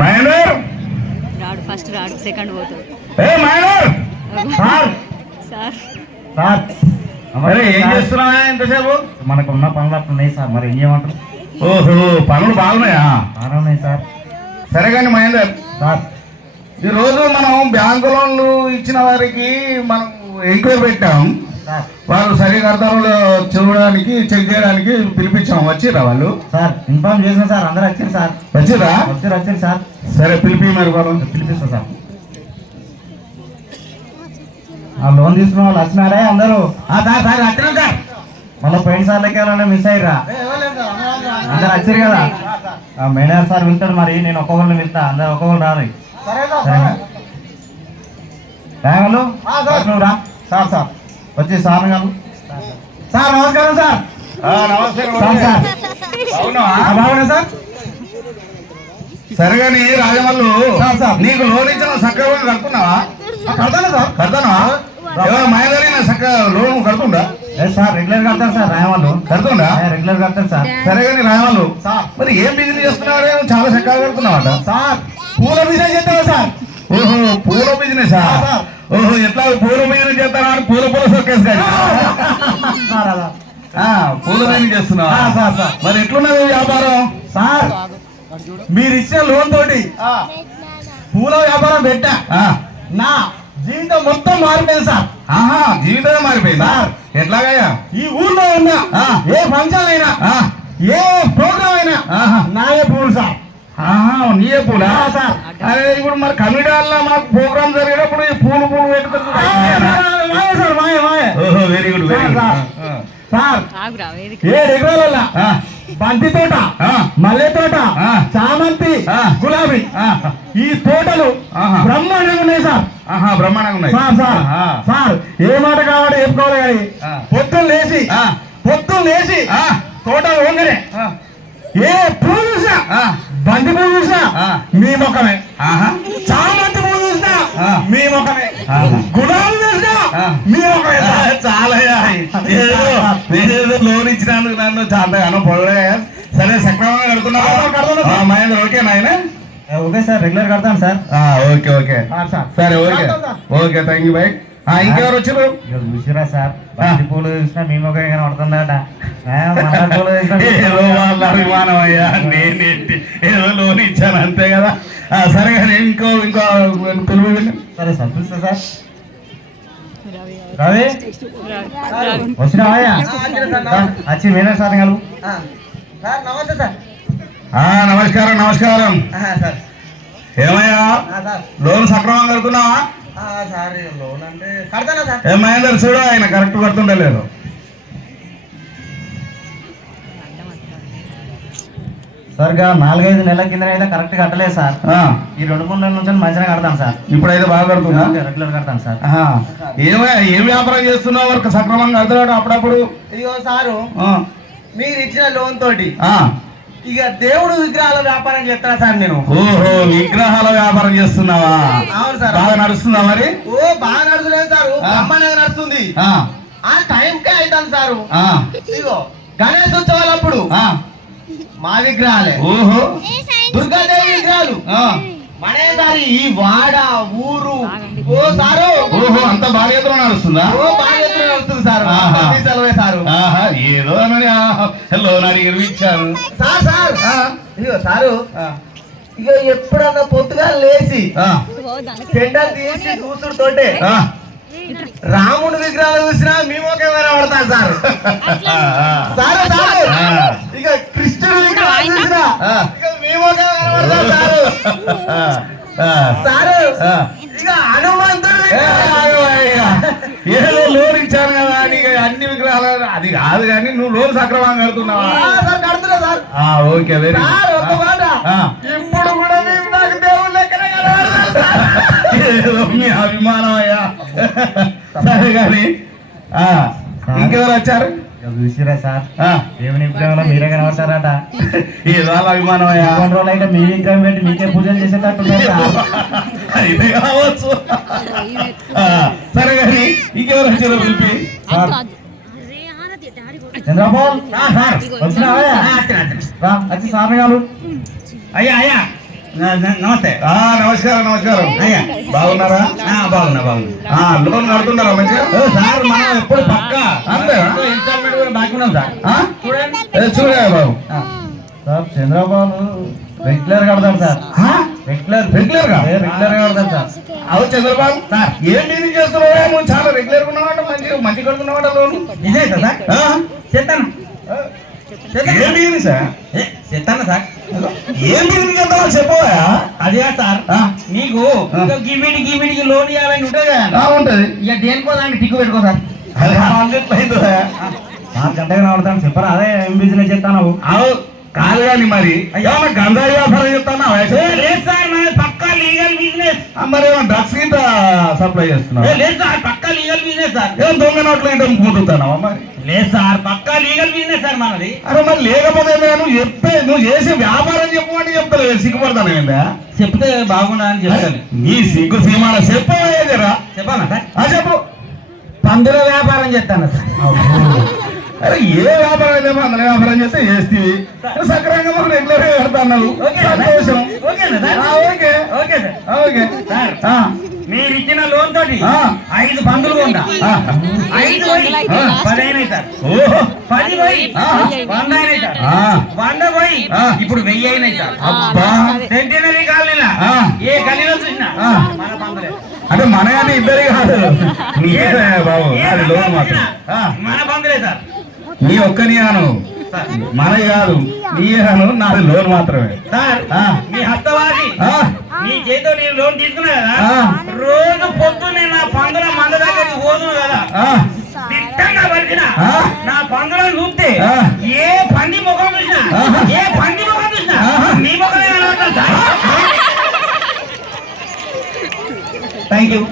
Minor రాడు, first రాడు, second పోతాడు. మైనర్ సార్ సార్ మరి ఏం చేస్తున్నావా ఎంతసేపు? మనకు ఉన్న పనులు అట్లా ఉన్నాయి సార్, మరి ఏం చేయమంటారు? ఓహో, పనులు బాగున్నాయా? బాగా ఉన్నాయి సార్. సరే కానీ మహేందర్ సార్ ఈరోజు మనం బ్యాంకు లోన్లు ఇచ్చిన వారికి మనం ఎంక్వైరీ పెట్టాం. సార్ వాళ్ళు సరిగా కడతారో చూడడానికి చెక్ చేయడానికి పిలిపించాం. వచ్చిరా వాళ్ళు? సార్ ఇన్ఫార్మ్ చేసిన సార్, అందరూ వచ్చారు సార్. వచ్చిరా? వచ్చారు సార్. సరే పిలిపి మరి వాళ్ళు పిలిపిస్తా సార్. ఆ లోన్ తీసుకున్న వాళ్ళు వచ్చినారే అందరూ? సార్ సార్ వచ్చినాం సార్. మళ్ళీ పోయిన సార్లకి ఎవరైనా మిస్ అయ్యారా? అందరు వచ్చారు కదా. మేనేజర్ సార్ వెళ్తాడు, మరి నేను ఒక్కొక్కరిని వెళ్తా, అందరు ఒక్కొక్కరు రావాలి. రాగలు నువ్వు రా. సార్ సార్ వచ్చి సార్ గారు. సార్ నమస్కారం సార్. నమస్కారం సార్ అవునా? బాగున్నా సార్. సరే కానీ రాజమల్లు సార్ నీకు లోన్ ఇచ్చిన చక్కగా కడుతున్నావా? కడతాను సార్. కడతానా? మహేందర్ చక్కగా లోన్ కడుతుండా? సార్ రెగ్యులర్ కడతాను సార్. రాయవాళ్ళు కడుతుండా? రెగ్యులర్ కడతాను సార్. సరే కానీ రాయవాళ్ళు సార్ మరి ఏం బిజినెస్ చేస్తున్నావు? చాలా చక్కగా కడుతున్నావట. సార్ పూల బిజినెస్ చేస్తావా సార్? ఓహో, పూల బిజినెస్. ఓహో, ఎట్లా పూల బిజినెస్ చేస్తారా? పూల పూల సొక్కేసి సార్ అలా పూల బిజినెస్ చేస్తున్నావా? సార్ సార్ మరి ఎట్లున్నది వ్యాపారం? సార్ మీరు ఇచ్చిన లోన్ తోటి పూల వ్యాపారం పెట్టా, నా జీవితం మొత్తం మారిపోయింది సార్. ఆహా, జీవితమే మారిపోయింది సార్. ఎట్లాగయ్యా? ఈ ఊర్లో ఉన్నా ఏ ఫంక్షన్ అయినా, ఏ ప్రోగ్రామ్ అయినా నాయే పూలు సార్. నీయే పూలా సార్? అరే ఇప్పుడు మరి కమిటీ వల్ల మాకు ప్రోగ్రామ్ జరిగేటప్పుడు ఈ పూలు పూలు పెట్టుకుంటున్నాయి సార్. మాయ మాయ. ఓహో, very good very good sir ఆగురా, వేదిక. 7 ఎకరాల బంతి తోట, మల్లె తోట, చామంతి, గులాబీ, ఈ తోటలు బ్రహ్మాండంగా ఉన్నాయి సార్. బ్రహ్మాండంగా ఉన్నాయి సార్ సార్ సార్ ఏ మాట కావాలి చెప్పుకోవాలి కానీ పొద్దున్న లేచి తోటలు వంగనే ఏ పూలు చూసినా, బంతి పూలు చూసినా మీ ముఖమే, చామంతి పూలు చూసినా మీ ముఖమే, గులాబీ చూసినా మీ ముఖమే. చాలా లోన్ ఇచ్చినందుకు నన్ను చాలా పొడగా. సరే సక్రమంగా కడుతున్నా మహేంద్ర? ఓకే నాయన? ఓకే సార్, రెగ్యులర్ కడతాను సార్. ఓకే ఓకే సరే okay okay thank you bye. ఇంకెవరు వచ్చారు? చూసిరా సార్, బంతి పూలు చూసినా మీ ముఖం కనబడుతుందట. పూలు ఏదో వాళ్ళ అభిమానం అయ్యా, నేనేంటి ఏదో లోన్ ఇచ్చాను అంతే కదా. సరే కానీ ఇంకో తెలుగు. సరే సార్ పిలుస్తా సార్. రవి వచ్చినావయ్యా? వచ్చి మేనేజర్ సార్ కలు. నమస్తే సార్. నమస్కారం నమస్కారం. సార్ ఏమయ్యా లోన్ సక్రమంగా కడుతున్నావా? సార్ లోన్ అంటే కడతానా సార్? ఏ మహేందర్ చూడు, ఆయన కరెక్ట్ కడుతుండలేదు. సార్ 4-5 నెలల కింద అయితే కరెక్ట్ కట్టలేదు సార్. ఈ 2-3 నెలల నుంచి మంచిగా కడతాను సార్. ఇప్పుడైతే బాగా కడుతున్నా? రెగ్యులర్ కడతాను సార్. ఏం వ్యాపారం చేస్తున్నావు? వరకు సక్రమంగా కడుతున్నాడు అప్పుడప్పుడు? ఇదిగో సారు, మీరు ఇచ్చిన లోన్ తోటి ఇక దేవుడు విగ్రహాల వ్యాపారం చేస్తున్నా సార్ నేను. ఓహో, విగ్రహాల వ్యాపారం చేస్తున్నావా? అవును సార్. బాగా నడుస్తుందా మరి? బాగా నడుస్తలేదు సారు, బ్రహ్మాండంగా నడుస్తుంది. ఆ టైంకే అవుతాను సారు. ఇదిగో గణేష్ ఉత్సవాలప్పుడు మా విగ్రహాలే. ఓహో, దుర్గాదేవి విగ్రహాలు మనేసారి ఈ వాడ ఊరు. ఓ సారు, ఓహో, అంత బాగా ఎదురు నడుస్తుందా? బాగా ఎదురు నడుస్తుంది సారు. సెలవే సారు. ఏదో లోన్ అడిగి ఇచ్చాను సార్. సార్ ఇదిగో సారు, ఇక ఎప్పుడన్నా పొద్దుగా లేచి సెంటర్ తీసి చూసుడు తోటే రాముడు విగ్రహాలు చూసినా మేము ఒకే పడతారు సార్. సారు సారు ఇక కృష్ణుడు విగ్రహాలు చూసినా ఇక మేము ఒకే పడతారు సారు. ఇక హనుమంతుడు ఏదో లోన్ ఇచ్చాను కదా అని అన్ని విగ్రహాలు అది కాదు కానీ నువ్వు లోన్ సక్రమంగా కడుతున్నావా? సార్ కడుతున్నా సార్. ఓకే వెరీ సార్ ఒక్క మాట, ఇప్పుడు కూడా మేము నాకు దేవుళ్ళు లెక్కనే కనబడతారు. ఏదో మీ అభిమానం అయ్యా. సరే కానీ ఇంకెవరు వచ్చారు? చూసిరా సార్, దేవుని విగ్రహంలో మీరే కనబడతారట. ఏదో వాళ్ళ అభిమానం అయ్యా. 2 రోజులు అయితే మీ విగ్రహం పెట్టి మీకే పూజలు చేసేటట్టు అయితే కావచ్చు. సరే కానీ ఇంకెవరు వచ్చారో పిలిపి. చంద్రబాబు సార్ వచ్చినావా రా వచ్చి సార్ గారు అయ్యా అయ్యా నమస్తే నమస్కారం నమస్కారం అయ్యా బాగున్నారా బాగున్నా లోన్ కడుతున్నారా మంచిగా సార్ మనం ఎప్పుడు పక్క అంతే ఇన్స్టాల్మెంట్ కూడా బాకీ ఉన్నాం సార్ చూడండి బాబు సార్ చంద్రబాబు రెగ్యులర్ కడతాడు సార్ రెగ్యులర్ గా కడతాడు సార్ అవు చంద్రబాబు సార్ ఏం మీరు చేస్తున్నావా నువ్వు చాలా రెగ్యులర్ ఉన్నావాట మంచి కడుతున్నావాట లోన్ ఇదే సార్ చెప్తాను ఏం బిజినెస్ చెప్తాను సార్ ఏం బిజినెస్ చేద్దామో చెప్పవా అదే సార్ నీకు గిమిడికి లోన్ ఇవ్వాలని ఉంటుంది కదా ఉంటది ఇక దేనికో దాన్ని టిక్కు పెట్టుకో సార్ గంటగా నడుతాను చెప్పరా అదే ఏం బిజినెస్ చేస్తాను అవు కాదు కానీ మరి ఏమన్నా గంజాయి వ్యాపారం చెప్తానా లేదు సార్ మన పక్కా లీగల్ బిజినెస్ మరి ఏమన్నా డ్రగ్స్ గిట్ట సప్లై చేస్తున్నావు లేదు సార్ పక్కా లీగల్ బిజినెస్ సార్ ఏం దొంగ నోట్లు గిట్ట కూతుతానావా మరి లేదు సార్ పక్కా లీగల్ బిజినెస్ సార్ మనది అరే మరి లేకపోతే నువ్వు చేసే వ్యాపారం చెప్పమంటే చెప్తలేదు సిగ్గుపడతాను ఏందా చెప్తే బాగుండా అని చెప్తాను నీ సిగ్గు సీమాన చెప్పరా చెప్పాలా సార్ చెప్పు పందుల వ్యాపారం చేస్తాను సార్ అరే ఏ వ్యాపారం అయితే అందరి వ్యాపారం చేస్తే చేస్తేవి సక్రంగా మనం రెగ్యులర్ గా కడతావు సంతోషం ఓకేనా sir okay okay sir okay sir మీరు ఇచ్చిన లోన్ తోటి 5 పందులు కొంటా 5 పోయి 10 అయినాయి సార్ ఓహో 10 పోయి 100 అయినాయి సార్ 100 పోయి ఇప్పుడు 1000 అయినాయి సార్ అబ్బా సెంటినరీ కాలనీలా ఏ గలీలో చూసినా మన పందులే అంటే మన కానీ ఇద్దరు కాదు నీకే బాబు అది లోన్ మాత్రం మన పందులే సార్ నీ ఒక్కని అను మనది కాదు నీ అను నాది లోన్ మాత్రమే సార్ మీ హస్తవాసి నీ చేతితో నేను లోన్ తీసుకున్నా కదా రోజు పొద్దున్నే నా పందుల మంద దగ్గరికి పోదును కదా దిట్టంగా పలికిన నా పందులను చూస్తే ఏ పంది ముఖం చూసినా ఏ పంది ముఖం చూసినా నీ ముఖమే కనబడతాను సార్ థ్యాంక్ యూ